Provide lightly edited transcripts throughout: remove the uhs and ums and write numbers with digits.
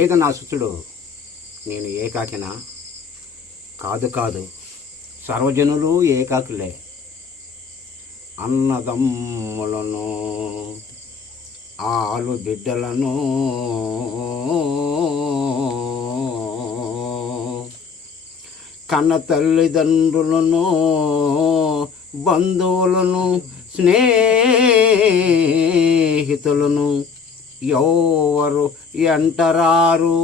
ఏది నా సుతుడు, నేను ఏకాకినా? కాదు కాదు, సర్వజనులు ఏకాకులే. అన్నదమ్ములను, ఆలు బిడ్డలను, కన్న తల్లిదండ్రులను, బంధువులను, స్నేహితులను ఎవరు ఎంటరారు.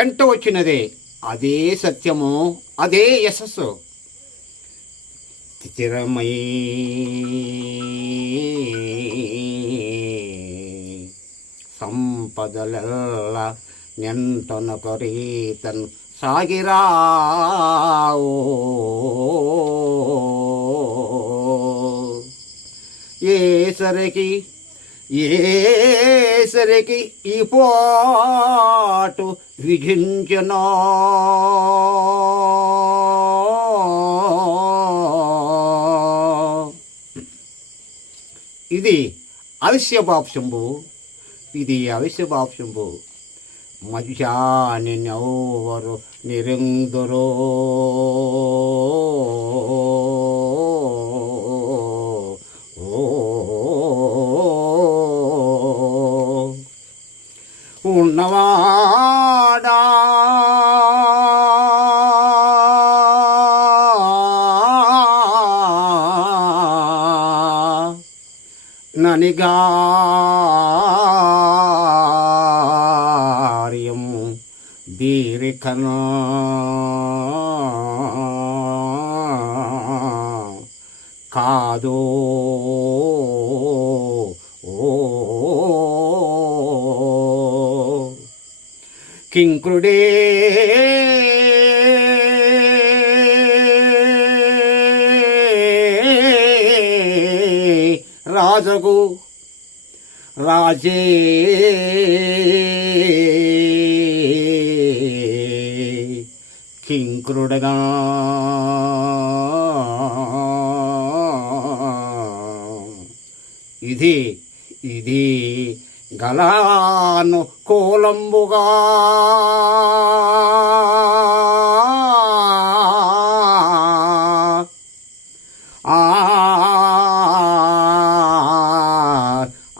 ఎంట వచ్చినదే అదే సత్యము, అదే యశస్సు. స్థిరమై సంపదలెల్ల నెంటనొకరీతన్ సాగిరావు. ఏసరికి ఈ పోటు విధించనో. ఇది అవిశ్యబాబు శంభు, ఇది అవిశ్యబాబు శంభు. మధ్యాహ్నెవ్వరు నిరందరో. ఉన్నవాడా ననిగార్యం బీరికనా కాదో. కింకృడే రాజగు రాజే కింకృడగా. ఇది ఇది గలాను కోలంబుగా ఆ ఆ